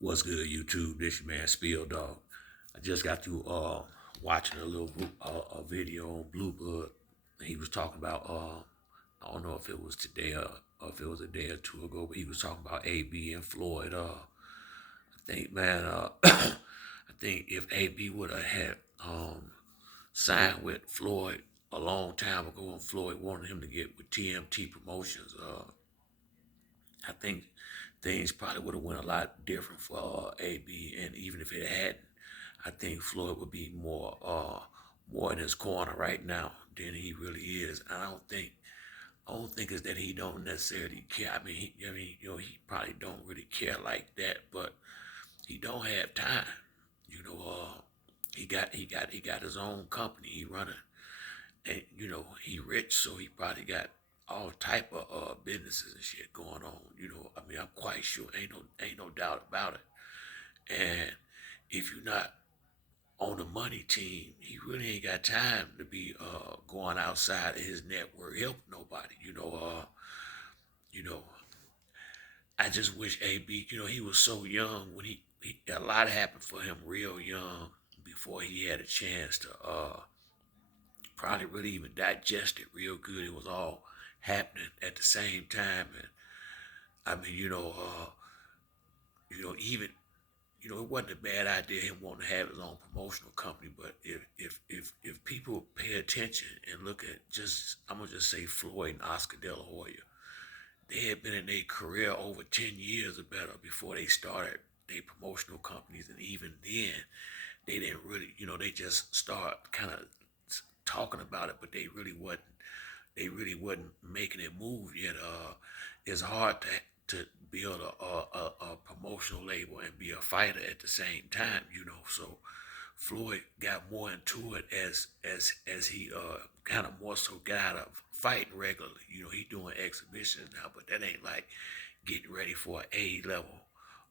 What's good, YouTube? This your man Spill Dog. I just got through watching a little a video on Bluebird. He was talking about I don't know if it was today or if it was a day or two ago, but he was talking about AB and Floyd. I think man, I think if AB would have had signed with Floyd a long time ago, and Floyd wanted him to get with TMT Promotions, I think things probably would have went a lot different for AB. And even if it hadn't, I think Floyd would be more in his corner right now than he really is. I don't think it's that he don't necessarily care. He probably don't really care like that, but he don't have time. You know, he got his own company. He running, and he rich, so he probably got all type of businesses and shit going on. I'm quite sure, ain't no doubt about it. And if you're not on the money team, he really ain't got time to be going outside of his network helping nobody. You know, I just wish AB, he was so young when he a lot happened for him real young before he had a chance to probably really even digest it real good. It was all happening at the same time, and I mean, even it wasn't a bad idea him wanting to have his own promotional company. But if people pay attention and look at just, I'm gonna just say Floyd and Oscar De La Hoya, they had been in their career over 10 years or better before they started their promotional companies, and even then, they didn't really, they just start kind of talking about it, but they really wasn't making it move yet. It's hard to build a promotional label and be a fighter at the same time. So Floyd got more into it as he kind of more so got out of fighting regularly. He doing exhibitions now, but that ain't like getting ready for an A level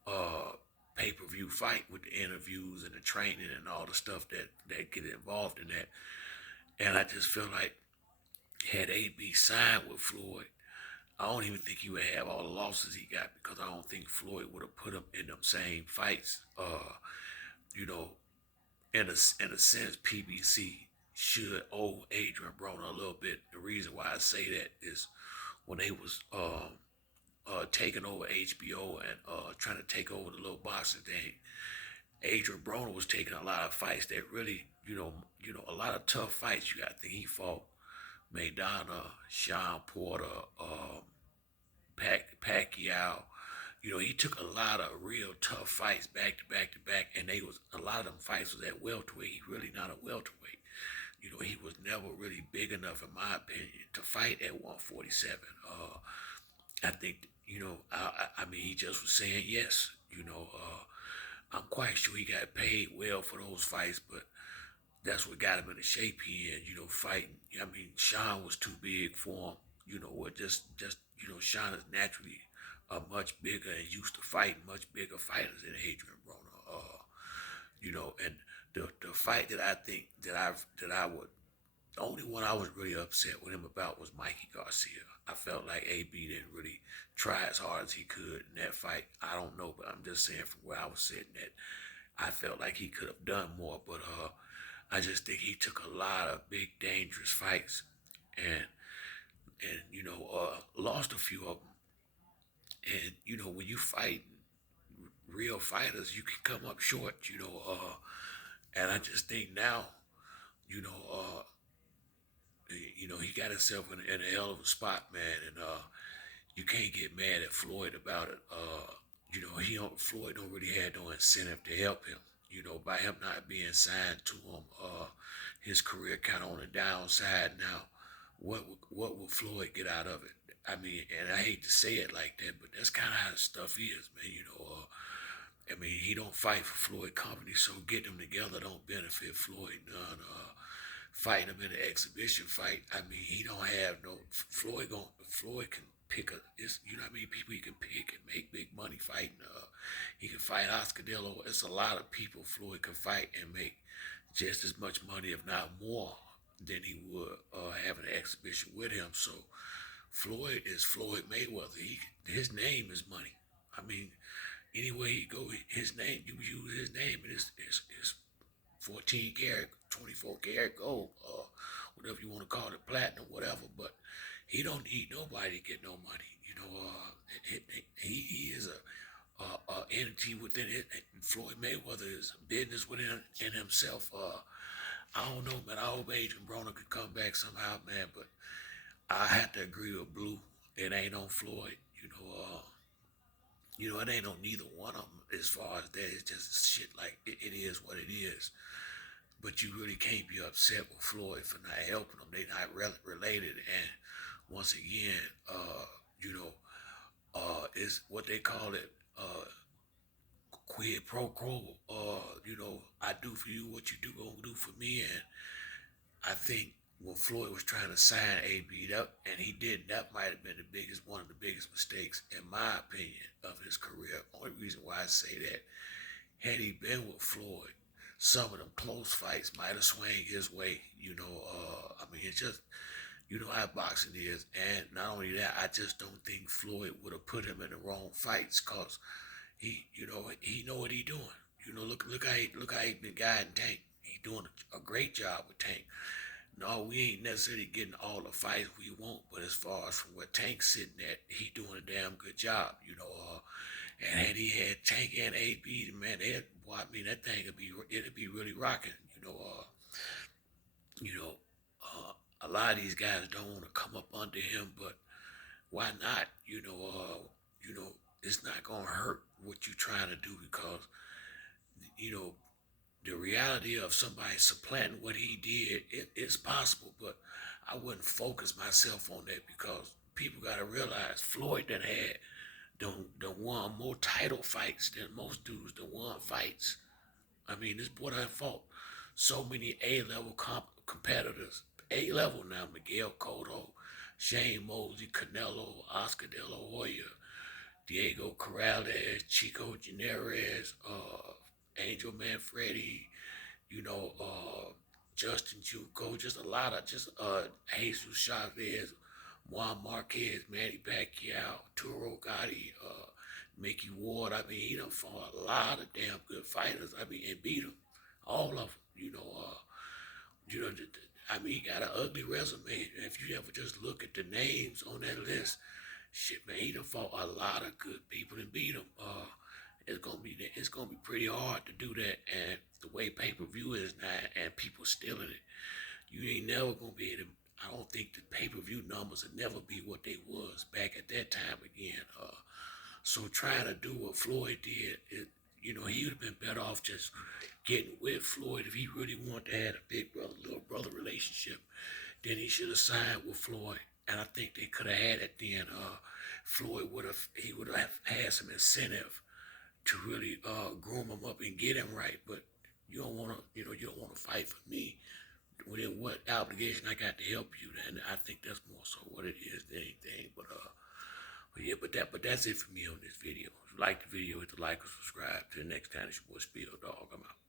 uh pay-per-view fight with the interviews and the training and all the stuff that get involved in that. And I just feel like had AB signed with Floyd, I don't even think he would have all the losses he got, because I don't think Floyd would have put him in them same fights. You know, in a sense, PBC should owe Adrian Broner a little bit. The reason why I say that is when they was taking over HBO and trying to take over the little boxing thing, Adrian Broner was taking a lot of fights that really, a lot of tough fights. I think he fought Maidana, Sean Porter, Pacquiao. He took a lot of real tough fights back to back to back, and they was a lot of them fights was at welterweight. He really not a welterweight. He was never really big enough, in my opinion, to fight at 147. I think, I mean, he just was saying yes. I'm quite sure he got paid well for those fights, but that's what got him in the shape he in, fighting. I mean, Sean was too big for him. Sean is naturally a much bigger and used to fighting much bigger fighters than Adrian Broner. And the fight that I think that I would, the only one I was really upset with him about was Mikey Garcia. I felt like AB didn't really try as hard as he could in that fight. I don't know, but I'm just saying from where I was sitting at, I felt like he could have done more. But I just think he took a lot of big dangerous fights, and lost a few of them. And when you fight real fighters, you can come up short. And I just think now, you know, uh, he got himself in a hell of a spot, man, and you can't get mad at Floyd about it. Floyd don't really have no incentive to help him. By him not being signed to him, his career kind of on the downside now. What will Floyd get out of it? I mean, and I hate to say it like that, but that's kind of how the stuff is, man. I mean, he don't fight for Floyd company, so getting them together don't benefit Floyd none. Fighting him in an exhibition fight, I mean, he don't have no Floyd can pick what I mean, people he can pick and make big money fighting. He can fight Oscar De La Hoya. It's a lot of people Floyd can fight and make just as much money, if not more, than he would have an exhibition with him. So Floyd is Floyd Mayweather. His name is money. I mean, anyway he go, his name, you use his name, and it's 14 karat, 24 karat gold, whatever you want to call it, platinum, whatever. But he don't need nobody to get no money. He is a entity within it. Floyd Mayweather is a business within in himself. I don't know, man. I hope Adrian Broner could come back somehow, man. But I have to agree with Blue. It ain't on Floyd. It ain't on neither one of them as far as that. It's just shit like it is what it is. But you really can't be upset with Floyd for not helping them. They not related. And once again, is what they call it, quid pro quo. I do for you what you do gonna do for me. And I think when Floyd was trying to sign AB up, and he did, that might have been one of the biggest mistakes, in my opinion, of his career. Only reason why I say that, had he been with Floyd, some of them close fights might have swung his way. It's just, how boxing is. And not only that, I just don't think Floyd would have put him in the wrong fights, cause he know what he doing. Look how he been guiding Tank. He doing a great job with Tank. No, we ain't necessarily getting all the fights we want, but as far as from where Tank's sitting at, he doing a damn good job. And had he had Tank and AB, man, that thing it'd be really rocking. A lot of these guys don't want to come up under him, but why not? It's not gonna hurt what you're trying to do, because you know the reality of somebody supplanting what he did, it's possible, but I wouldn't focus myself on that, because people got to realize Floyd done won more title fights than most dudes that won fights. I mean, this boy done fought so many A-level competitors. A-level now: Miguel Cotto, Shane Mosley, Canelo, Oscar De La Hoya, Diego Corrales, Chico Jimenez, Angel Manfredi, you know, uh, Justin Juco, just a lot of Jesus Chavez, Juan Marquez, Manny Pacquiao, Turo Gotti, Mickey Ward. I mean, he done fought a lot of damn good fighters. I mean, and beat them, all of them. He got an ugly resume. If you ever just look at the names on that list, shit, man, he done fought a lot of good people and beat them. It's gonna be pretty hard to do that, and the way pay-per-view is now, and people stealing it, you ain't never gonna be able to. I don't think the pay-per-view numbers will never be what they was back at that time again. So trying to do what Floyd did, he would have been better off just getting with Floyd if he really wanted to have a big brother, little brother relationship. Then he should have signed with Floyd, and I think they could have had it then. Floyd would have had some incentive to really groom him up and get him right. But you don't want to, you don't want to fight for me. What obligation I got to help you? And I think that's more so what it is than anything. But that's it for me on this video. If you like the video, hit the like or subscribe. Till next time, it's your boy Spill Dog. I'm out.